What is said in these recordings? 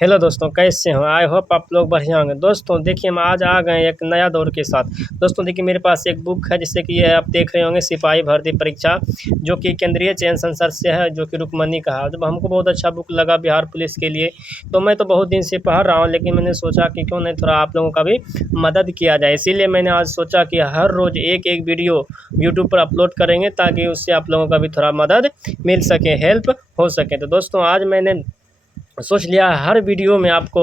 Hello दोस्तों, कैसे हो? आई होप आप लोग बढ़िया होंगे। दोस्तों देखिए, हम आज आ गए एक नया दौर के साथ। दोस्तों देखिए, मेरे पास एक बुक है जिससे कि ये आप देख रहे होंगे सिपाही भर्ती परीक्षा, जो कि केंद्रीय चयन संसद से है, जो कि रुक्मणी का है। जब हमको बहुत अच्छा बुक लगा बिहार पुलिस के लिए, तो मैं तो बहुत दिन से पढ़ रहा हूँ, लेकिन मैंने सोचा कि क्यों नहीं थोड़ा आप लोगों का भी मदद किया जाए। इसीलिए मैंने आज सोचा कि हर रोज़ एक एक वीडियो यूट्यूब पर अपलोड करेंगे, ताकि उससे आप लोगों का भी थोड़ा मदद मिल सके, हेल्प हो सके। तो दोस्तों आज मैंने सोच लिया है हर वीडियो में आपको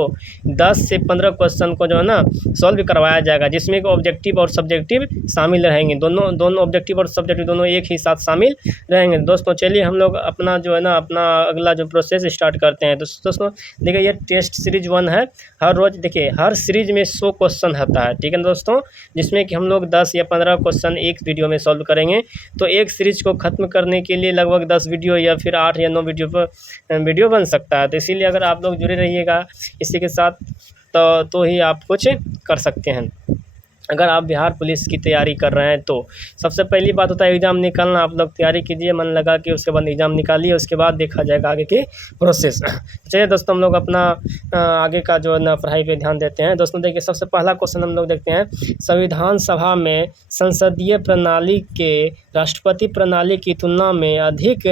10 से 15 क्वेश्चन को जो है ना सॉल्व करवाया जाएगा, जिसमें कि ऑब्जेक्टिव और सब्जेक्टिव शामिल रहेंगे। दोनों ऑब्जेक्टिव और सब्जेक्टिव दोनों एक ही साथ शामिल रहेंगे। दोस्तों चलिए हम लोग अपना जो है ना अपना अगला जो प्रोसेस स्टार्ट करते हैं। तो दोस्तों देखिए, ये टेस्ट सीरीज 1 है। हर रोज़ देखिए, हर सीरीज में 100 क्वेश्चन होता है, ठीक है ना दोस्तों, जिसमें कि हम लोग 10 या 15 क्वेश्चन एक वीडियो में सॉल्व करेंगे। तो एक सीरीज को ख़त्म करने के लिए लगभग 10 वीडियो या फिर 8 या 9 वीडियो बन सकता है। तो इसीलिए अगर आप लोग जुड़े रहिएगा इसी के साथ, तो ही आप कुछ कर सकते हैं। अगर आप बिहार पुलिस की तैयारी कर रहे हैं तो सबसे पहली बात होता है एग्ज़ाम निकालना। आप लोग तैयारी कीजिए मन लगा के, उसके बाद एग्ज़ाम निकालिए, उसके बाद देखा जाएगा आगे के प्रोसेस। चलिए दोस्तों, हम लोग अपना आगे का जो है ना पढ़ाई पे ध्यान देते हैं। दोस्तों देखिए, सबसे पहला क्वेश्चन हम लोग देखते हैं। संविधान सभा में संसदीय प्रणाली के राष्ट्रपति प्रणाली की तुलना में अधिक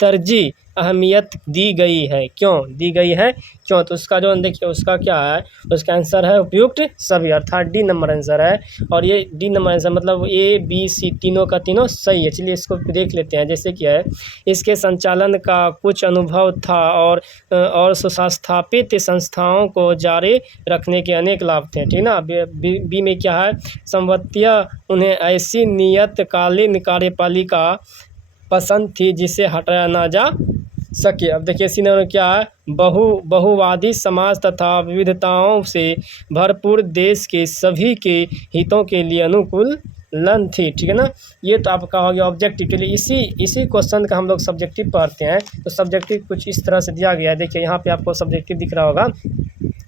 तरजीह अहमियत दी गई है। क्यों दी गई है? क्यों? तो उसका जो देखिए, उसका क्या है, उसका आंसर है उपयुक्त सभी, अर्थात डी नंबर आंसर है। और ये डी नंबर आंसर मतलब ए बी सी तीनों का तीनों सही है। चलिए इसको देख लेते हैं। जैसे कि है, इसके संचालन का कुछ अनुभव था और सुस्थापित संस्थाओं को जारी रखने के अनेक लाभ थे, ठीक ना। बी में क्या है, संवत्या उन्हें ऐसी नियतकालीन कार्यपालिका पसंद थी जिसे हटाया ना जा सके। अब देखिए इसी नंबर क्या है, बहुवादी समाज तथा विविधताओं से भरपूर देश के सभी के हितों के लिए अनुकूल लन थी, ठीक है ना। ये तो आपका हो गया ऑब्जेक्टिव। चलिए इसी क्वेश्चन का हम लोग सब्जेक्टिव पढ़ते हैं। तो सब्जेक्टिव कुछ इस तरह से दिया गया है। देखिए यहाँ पे आपको सब्जेक्टिव दिख रहा होगा,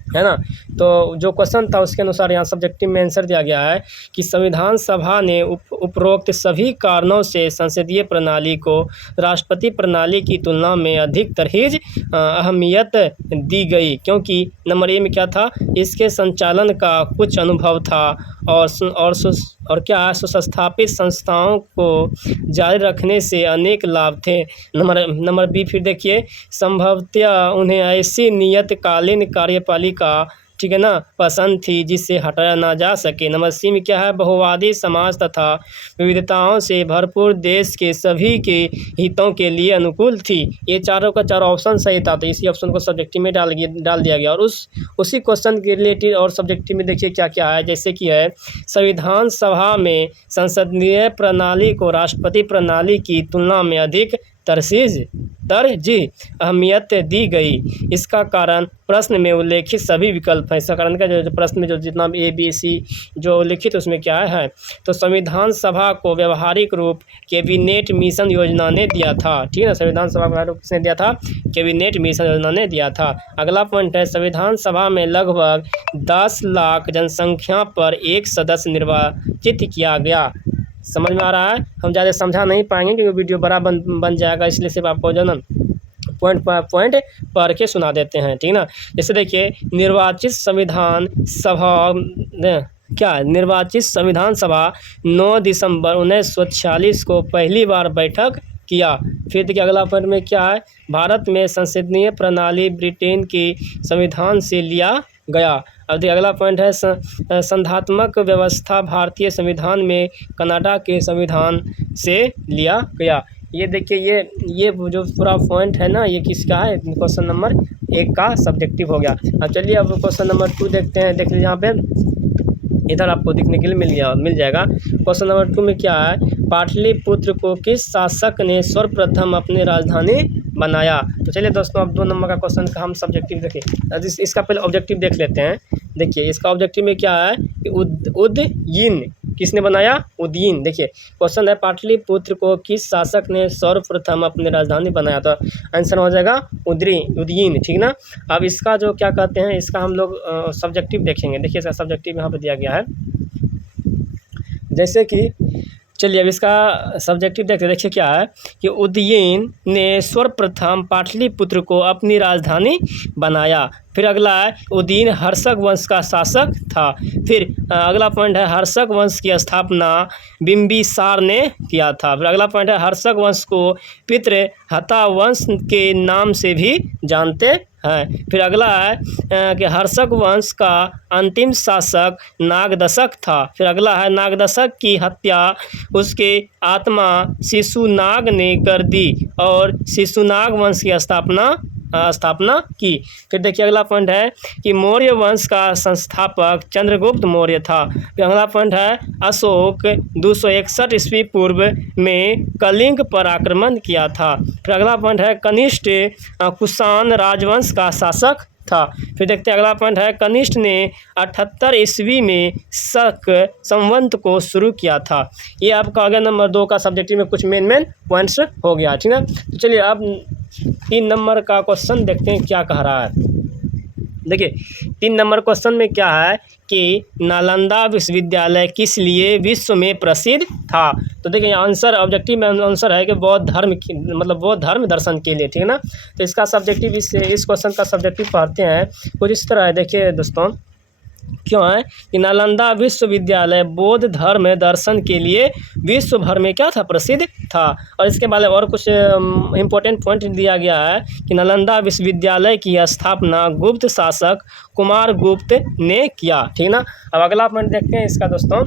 है ना। तो जो क्वेश्चन था उसके अनुसार यहाँ सब्जेक्टिव में आंसर दिया गया है कि संविधान सभा ने उपरोक्त सभी कारणों से संसदीय प्रणाली को राष्ट्रपति प्रणाली की तुलना में अधिक तरजीह अहमियत दी गई, क्योंकि नंबर ए में क्या था, इसके संचालन का कुछ अनुभव था और क्या है, सुस्थापित संस्थाओं को जारी रखने से अनेक लाभ थे। नंबर बी फिर देखिए, संभवतः उन्हें ऐसी नियतकालीन कार्यपालिका, ठीक है ना, पसंद थी जिससे हटाया ना जा सके। नंबर सी में क्या है, बहुवादी समाज तथा विविधताओं से भरपूर देश के सभी के हितों के लिए अनुकूल थी। ये चारों का चारों ऑप्शन सही था, तो इसी ऑप्शन को सब्जेक्टिव में डाल दिया गया। और उसी क्वेश्चन के रिलेटेड और सब्जेक्टिव में देखिए क्या क्या है। जैसे कि है, संविधान सभा में संसदीय प्रणाली को राष्ट्रपति प्रणाली की तुलना में अधिक तरजीह अहमियत दी गई। इसका कारण प्रश्न में उल्लेखित सभी विकल्प हैं। इसका कारण का जो प्रश्न में जो जितना भी ए बी सी जो उल्लेखित उसमें क्या है, तो संविधान सभा को व्यवहारिक रूप कैबिनेट मिशन योजना ने दिया था, ठीक है ना। संविधान सभा को किसने दिया था? कैबिनेट मिशन योजना ने दिया था। अगला पॉइंट है, संविधान सभा में लगभग 10 लाख जनसंख्या पर एक सदस्य निर्वाचित किया गया। समझ में आ रहा है? हम ज़्यादा समझा नहीं पाएंगे क्योंकि वीडियो बड़ा बन जाएगा, इसलिए सिर्फ आपको जो ना पॉइंट पढ़ के सुना देते हैं, ठीक ना। जैसे देखिए, निर्वाचित संविधान सभा 9 दिसंबर 1946 को पहली बार बैठक किया। फिर देखिए अगला पॉइंट में क्या है, भारत में संसदीय प्रणाली ब्रिटेन के संविधान से लिया गया। अब देखिए अगला पॉइंट है, संघात्मक व्यवस्था भारतीय संविधान में कनाडा के संविधान से लिया गया। ये देखिए ये जो पूरा पॉइंट है ना, ये किसका है, क्वेश्चन नंबर 1 का सब्जेक्टिव हो गया। अब चलिए अब क्वेश्चन नंबर 2 देखते हैं। देख लीजिए यहाँ पे, इधर आपको देखने के लिए मिल जाएगा। क्वेश्चन नंबर 2 में क्या है, पाटलिपुत्र को किस शासक ने सर्वप्रथम अपनी राजधानी बनाया? तो चलिए दोस्तों, अब 2 नंबर का क्वेश्चन का हम सब्जेक्टिव देखिए। इसका पहले ऑब्जेक्टिव देख लेते हैं। देखिए इसका ऑब्जेक्टिव में क्या है कि उदयीन किसने बनाया? उदयीन। देखिए क्वेश्चन है, पाटलिपुत्र को किस शासक ने सर्वप्रथम अपनी राजधानी बनाया? तो आंसर हो जाएगा उदयीन, ठीक ना। अब इसका जो क्या कहते हैं, इसका हम लोग सब्जेक्टिव देखेंगे। देखिए इसका सब्जेक्टिव यहाँ पर दिया गया है। जैसे कि चलिए अब इसका सब्जेक्टिव देखते हैं। देखिए क्या है कि उदयन ने सर्वप्रथम पाटलिपुत्र को अपनी राजधानी बनाया। फिर अगला है उदयन हर्षक वंश का शासक था। फिर अगला पॉइंट है हर्षक वंश की स्थापना बिंबिसार ने किया था। फिर अगला पॉइंट है हर्षक वंश को पितृहता वंश के नाम से भी जानते हैं। फिर अगला है कि हर्षक वंश का अंतिम शासक नागदशक था। फिर अगला है नागदशक की हत्या उसके आत्मा शिशुनाग ने कर दी और शिशुनाग वंश की स्थापना की। फिर देखिए अगला पॉइंट है कि मौर्य वंश का संस्थापक चंद्रगुप्त मौर्य था। फिर अगला पॉइंट है अशोक 261 ईस्वी पूर्व में कलिंग पर आक्रमण किया था। फिर अगला पॉइंट है कनिष्ठ कुषाण राजवंश का शासक था। फिर देखते हैं अगला पॉइंट है कनिष्ठ ने 78 ईस्वी में शक संवत को शुरू किया था। ये आपका आ गया नंबर 2 का सब्जेक्टिव में कुछ मेन पॉइंट्स हो गया, ठीक है। तो चलिए अब 3 नंबर का क्वेश्चन देखते हैं क्या कह रहा है। देखिए 3 नंबर क्वेश्चन में क्या है कि नालंदा विश्वविद्यालय किस लिए विश्व में प्रसिद्ध था। तो देखिए आंसर ऑब्जेक्टिव में आंसर है कि बौद्ध धर्म मतलब बौद्ध धर्म दर्शन के लिए, ठीक है ना। तो इसका सब्जेक्टिव इस क्वेश्चन का सब्जेक्टिव पढ़ते हैं कुछ इस तरह है। देखिए दोस्तों क्यों है कि नालंदा विश्वविद्यालय बौद्ध धर्म दर्शन के लिए विश्व भर में क्या था, प्रसिद्ध था। और इसके बाद और कुछ इम्पोर्टेंट पॉइंट दिया गया है कि नालंदा विश्वविद्यालय की स्थापना गुप्त शासक कुमार गुप्त ने किया, ठीक ना। अब अगला पॉइंट देखते हैं इसका दोस्तों।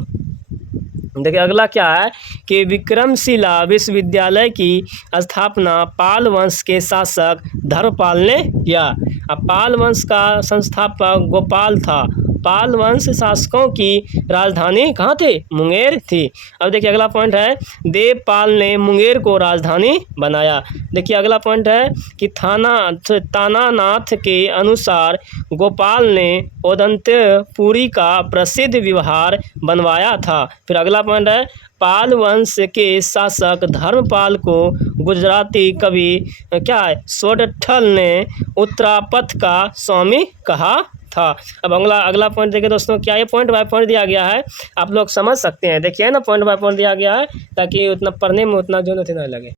देखिए अगला क्या है कि विक्रमशिला विश्वविद्यालय की स्थापना पाल वंश के शासक धर्मपाल ने किया। अब पाल वंश का संस्थापक गोपाल था। पाल वंश शासकों की राजधानी कहाँ थे, मुंगेर थी। अब देखिए अगला पॉइंट है देवपाल ने मुंगेर को राजधानी बनाया। देखिए अगला पॉइंट है कि तानानाथ के अनुसार गोपाल ने ओदंतपुरी का प्रसिद्ध विहार बनवाया था। फिर अगला पॉइंट है पाल वंश के शासक धर्मपाल को गुजराती कवि क्या है सोडठल ने उत्तरापथ का स्वामी कहा था। अब अगला पॉइंट देखिए दोस्तों क्या ये पॉइंट बाय पॉइंट दिया गया है, आप लोग समझ सकते हैं। देखिए ना पॉइंट बाय पॉइंट दिया गया है ताकि उतना पढ़ने में उतना जो नहीं लगे।